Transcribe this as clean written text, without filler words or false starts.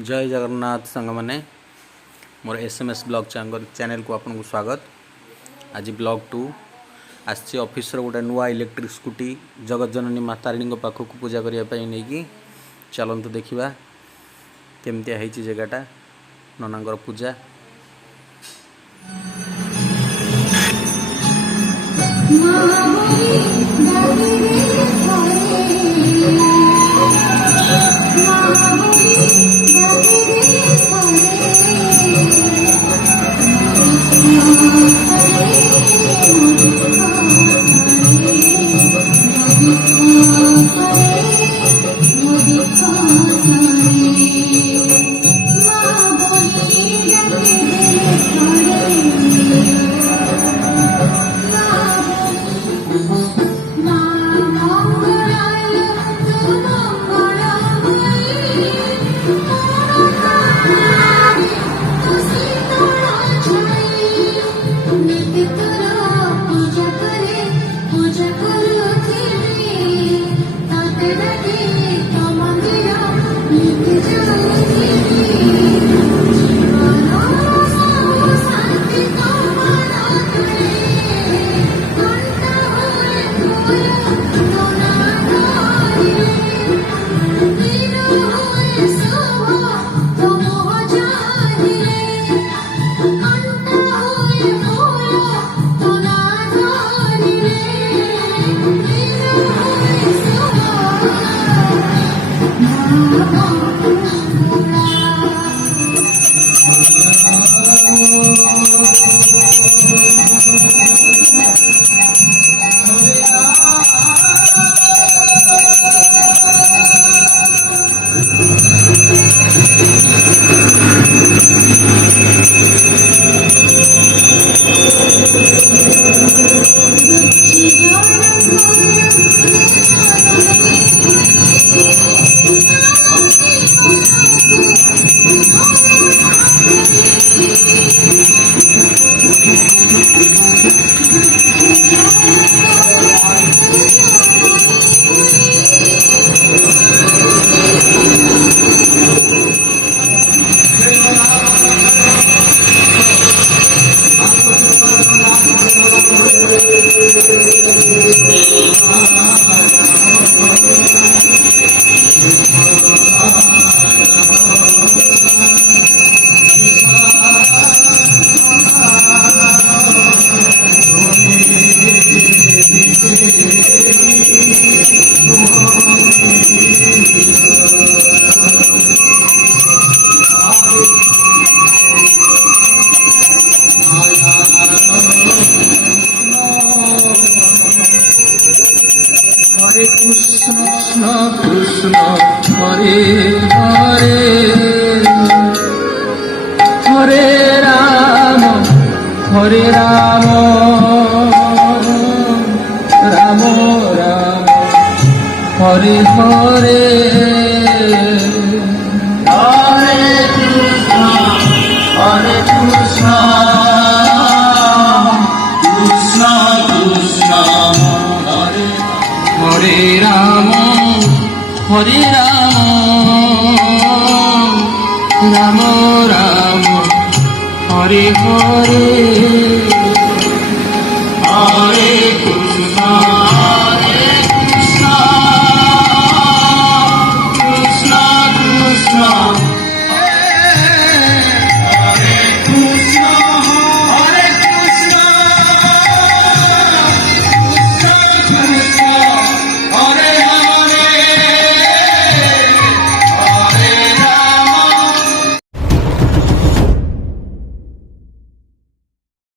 जय जगन्नाथ सांग मैंने मोर SMS ब्लॉग चैनल को आपको स्वागत। आज ब्लॉग 2 आसी ऑफिस गोटे नुआ इलेक्ट्रिक स्कूटी जगत जननी माँ तारिणी पाखक पूजा करने नहीं कि चलतु देखा केमतिया है जगटा ननांगर पूजा। हरे कृष्ण कृष्ण हरे हरे हरे राम राम राम हरे हरे हरे कृष्ण कृष्ण कृष्ण हरे राम राम राम हरे हरे।